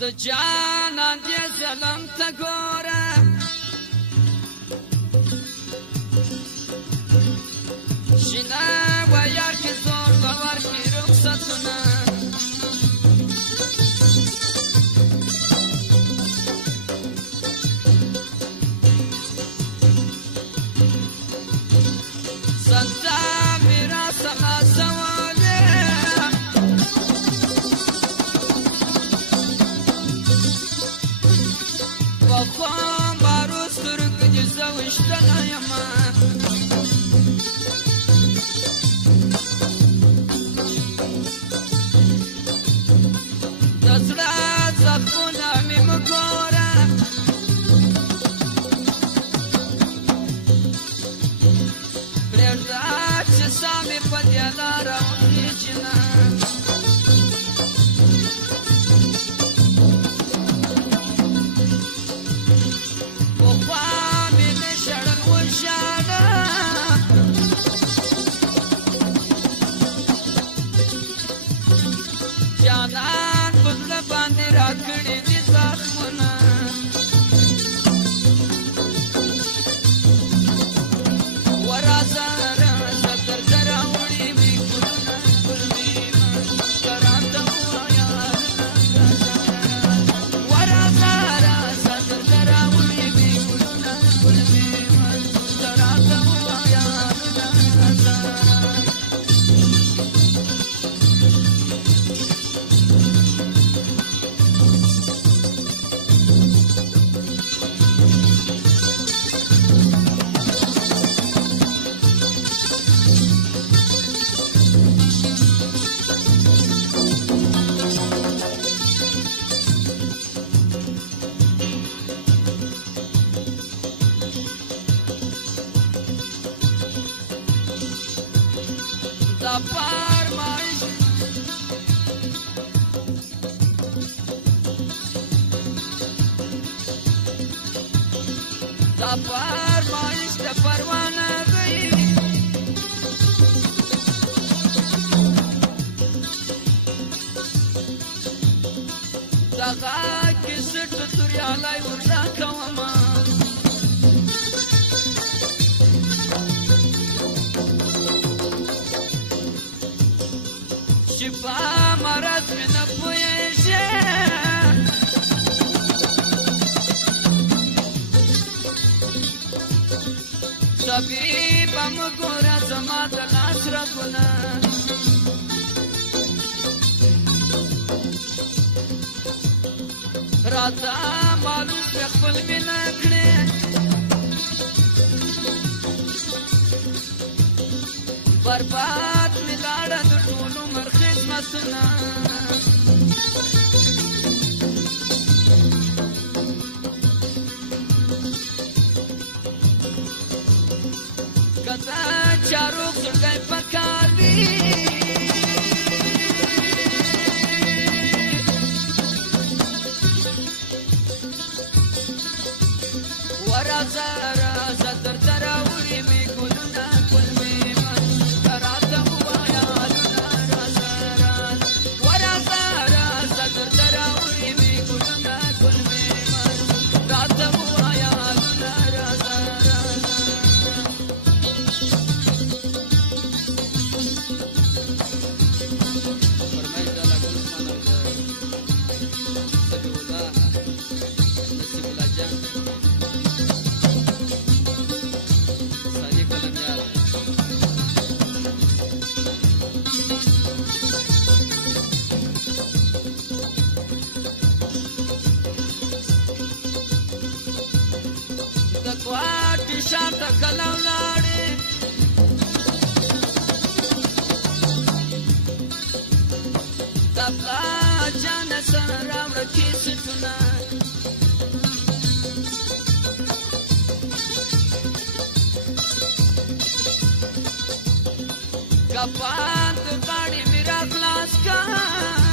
د جانان دې ظلم ته ګوره شینه و یار کې زور به ورکړي رخصتونه ستا میراث خلاصولې په خام بارو سترګو دې زه ویشتلی یمه د زړه زخمونه مې مه ګوره پرېږده چې ساه مې په دې لاره وخېژي پخوا مې نه ژړل وژاړه جانان په زړه باندې راکړي دي زخمونه ورځه راځه درته راوړي مې ګلونه ګلمېمه که راته ووایه ورځه راځه درته راوړي مې ګلونه ګلمېمه که راته ووایه دا فرمایش د پروانه دی دا غاږ کې سټ توریالی وردا کومه شفا مرض مې نه پوهېږي طبیبه مه ګوره زما د لاس رګونه راته معلوم پرې خپل مینه کړې برباد مې لاړه د ټول عمر خدمتونه که ته چاروغ زړګی په کار وي ورځه راځه درته راوړي مې ګلونه ګلمېمه که راته ووایه حالونه راځه ورځه راځه درته راوړي مې ګلونه ګلمېمه راته ووایه حالونه راځه د کوټې شاته کله ولاړې د پلا جانه سره راوړه کیسټونه کپان د غاړې مې راخلاص کړه